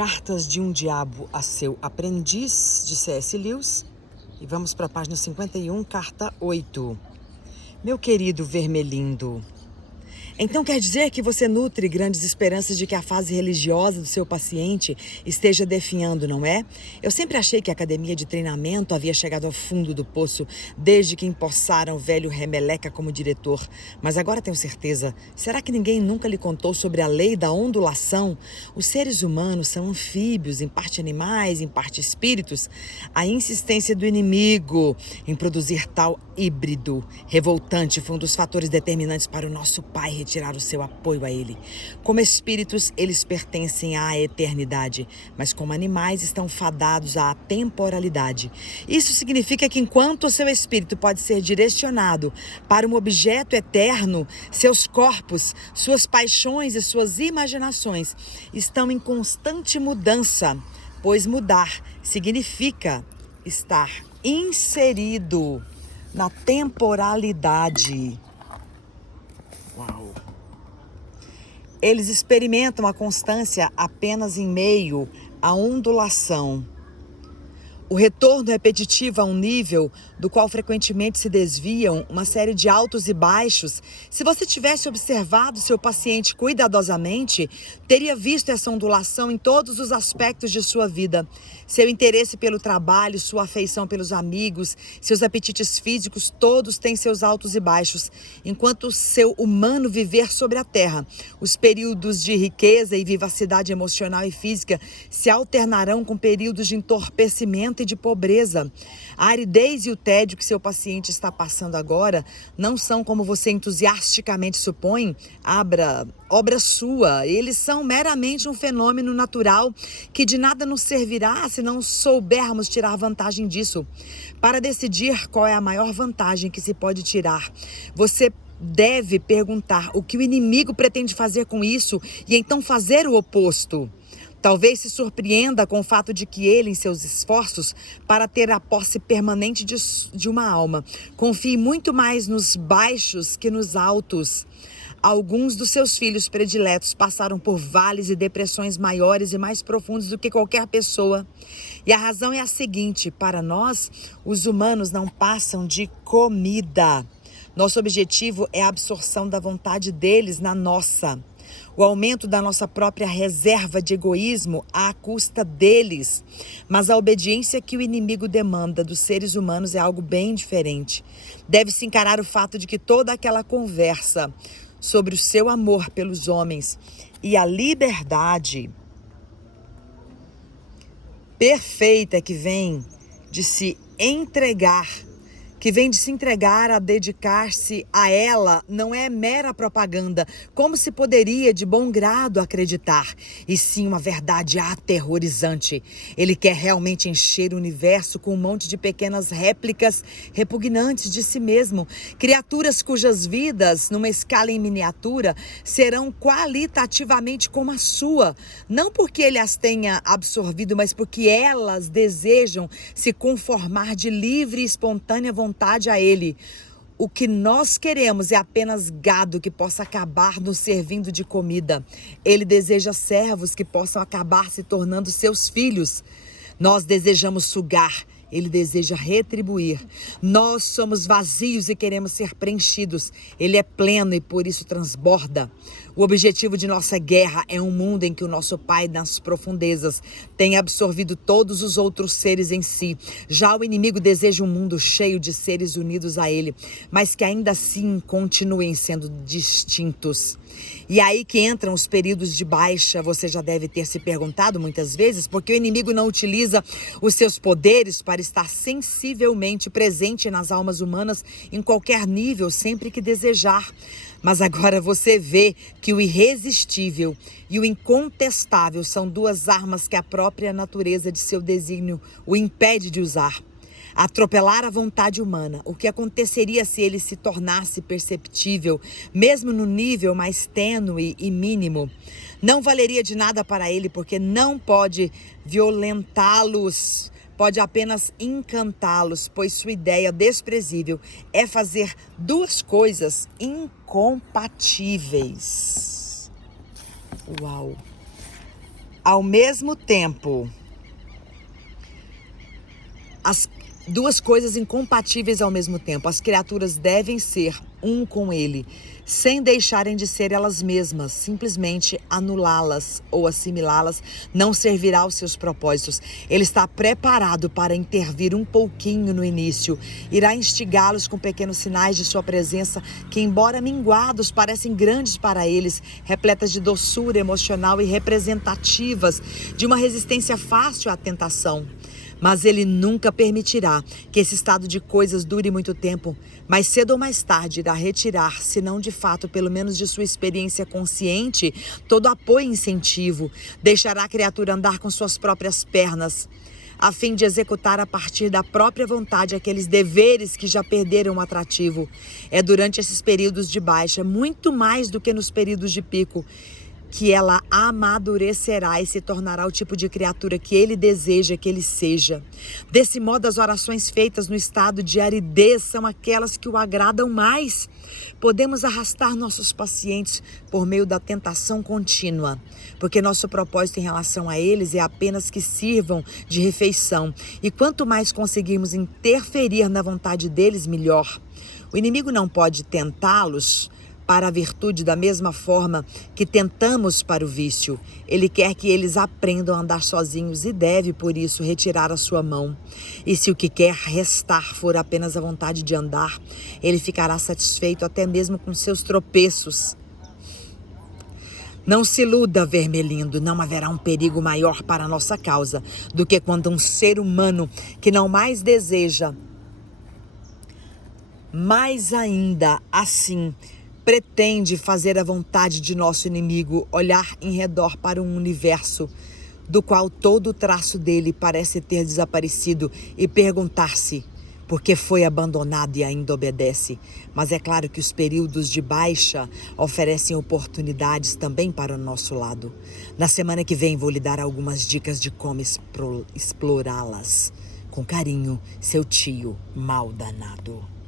Cartas de um Diabo a seu Aprendiz, de C.S. Lewis. E vamos para a página 51, carta 8. Meu querido Vermelindo, então quer dizer que você nutre grandes esperanças de que a fase religiosa do seu paciente esteja definhando, não é? Eu sempre achei que a academia de treinamento havia chegado ao fundo do poço desde que empossaram o velho Remeleca como diretor. Mas agora tenho certeza. Será que ninguém nunca lhe contou sobre a lei da ondulação? Os seres humanos são anfíbios, em parte animais, em parte espíritos. A insistência do inimigo em produzir tal híbrido revoltante foi um dos fatores determinantes para o nosso pai retirar o seu apoio a ele. Como espíritos, eles pertencem à eternidade, mas como animais estão fadados à temporalidade. Isso significa que enquanto o seu espírito pode ser direcionado para um objeto eterno, seus corpos, suas paixões e suas imaginações estão em constante mudança, pois mudar significa estar inserido na temporalidade. Uau! Eles experimentam a constância apenas em meio à ondulação. O retorno repetitivo a um nível do qual frequentemente se desviam uma série de altos e baixos. Se você tivesse observado seu paciente cuidadosamente, teria visto essa ondulação em todos os aspectos de sua vida. Seu interesse pelo trabalho, sua afeição pelos amigos, seus apetites físicos, todos têm seus altos e baixos. Enquanto o seu humano viver sobre a terra, os períodos de riqueza e vivacidade emocional e física se alternarão com períodos de entorpecimento e de pobreza. A aridez e o tédio que seu paciente está passando agora não são, como você entusiasticamente supõe, obra sua. Eles são meramente um fenômeno natural que de nada nos servirá se não soubermos tirar vantagem disso. Para decidir qual é a maior vantagem que se pode tirar, você deve perguntar o que o inimigo pretende fazer com isso e então fazer o oposto. Talvez se surpreenda com o fato de que ele, em seus esforços para ter a posse permanente de uma alma, confie muito mais nos baixos que nos altos. Alguns dos seus filhos prediletos passaram por vales e depressões maiores e mais profundos do que qualquer pessoa. E a razão é a seguinte: para nós, os humanos não passam de comida. Nosso objetivo é a absorção da vontade deles na nossa. O aumento da nossa própria reserva de egoísmo à custa deles. Mas a obediência que o inimigo demanda dos seres humanos é algo bem diferente. Deve-se encarar o fato de que toda aquela conversa sobre o seu amor pelos homens e a liberdade perfeita que vem de se entregar, a dedicar-se a ela, não é mera propaganda, como se poderia de bom grado acreditar, e sim uma verdade aterrorizante. Ele quer realmente encher o universo com um monte de pequenas réplicas repugnantes de si mesmo, criaturas cujas vidas, numa escala em miniatura, serão qualitativamente como a sua, não porque ele as tenha absorvido, mas porque elas desejam se conformar de livre e espontânea vontade a ele. O que nós queremos é apenas gado que possa acabar nos servindo de comida. Ele deseja servos que possam acabar se tornando seus filhos. Nós desejamos sugar. Ele deseja retribuir. Nós somos vazios e queremos ser preenchidos. Ele é pleno e por isso transborda. O objetivo de nossa guerra é um mundo em que o nosso Pai nas profundezas tem absorvido todos os outros seres em si. Já o inimigo deseja um mundo cheio de seres unidos a ele, mas que ainda assim continuem sendo distintos. E aí que entram os períodos de baixa. Você já deve ter se perguntado muitas vezes porque o inimigo não utiliza os seus poderes para estar sensivelmente presente nas almas humanas em qualquer nível, sempre que desejar. Mas agora você vê que o irresistível e o incontestável são duas armas que a própria natureza de seu desígnio o impede de usar. Atropelar a vontade humana. O que aconteceria se ele se tornasse perceptível, mesmo no nível mais tênue e mínimo? Não valeria de nada para ele, porque não pode violentá-los. Pode apenas encantá-los, pois sua ideia desprezível é fazer duas coisas incompatíveis. Uau! Ao mesmo tempo, as duas coisas incompatíveis ao mesmo tempo. As criaturas devem ser um com ele, sem deixarem de ser elas mesmas. Simplesmente anulá-las ou assimilá-las não servirá aos seus propósitos. Ele está preparado para intervir um pouquinho no início. Irá instigá-los com pequenos sinais de sua presença que, embora minguados, parecem grandes para eles, repletas de doçura emocional e representativas de uma resistência fácil à tentação. Mas ele nunca permitirá que esse estado de coisas dure muito tempo. Mais cedo ou mais tarde irá retirar, se não de fato, pelo menos de sua experiência consciente, todo apoio e incentivo. Deixará a criatura andar com suas próprias pernas, a fim de executar a partir da própria vontade aqueles deveres que já perderam o atrativo. É durante esses períodos de baixa, muito mais do que nos períodos de pico, que ela amadurecerá e se tornará o tipo de criatura que ele deseja que ele seja. Desse modo, as orações feitas no estado de aridez são aquelas que o agradam mais. Podemos arrastar nossos pacientes por meio da tentação contínua, porque nosso propósito em relação a eles é apenas que sirvam de refeição. E quanto mais conseguirmos interferir na vontade deles, melhor. O inimigo não pode tentá-los para a virtude da mesma forma que tentamos para o vício. Ele quer que eles aprendam a andar sozinhos e deve, por isso, retirar a sua mão. E se o que quer restar for apenas a vontade de andar, ele ficará satisfeito até mesmo com seus tropeços. Não se iluda, Vermelindo, não haverá um perigo maior para a nossa causa do que quando um ser humano que não mais deseja, mais ainda assim, pretende fazer a vontade de nosso inimigo, olhar em redor para um universo do qual todo o traço dele parece ter desaparecido e perguntar-se por que foi abandonado e ainda obedece. Mas é claro que os períodos de baixa oferecem oportunidades também para o nosso lado. Na semana que vem vou lhe dar algumas dicas de como explorá-las. Com carinho, seu tio mal danado.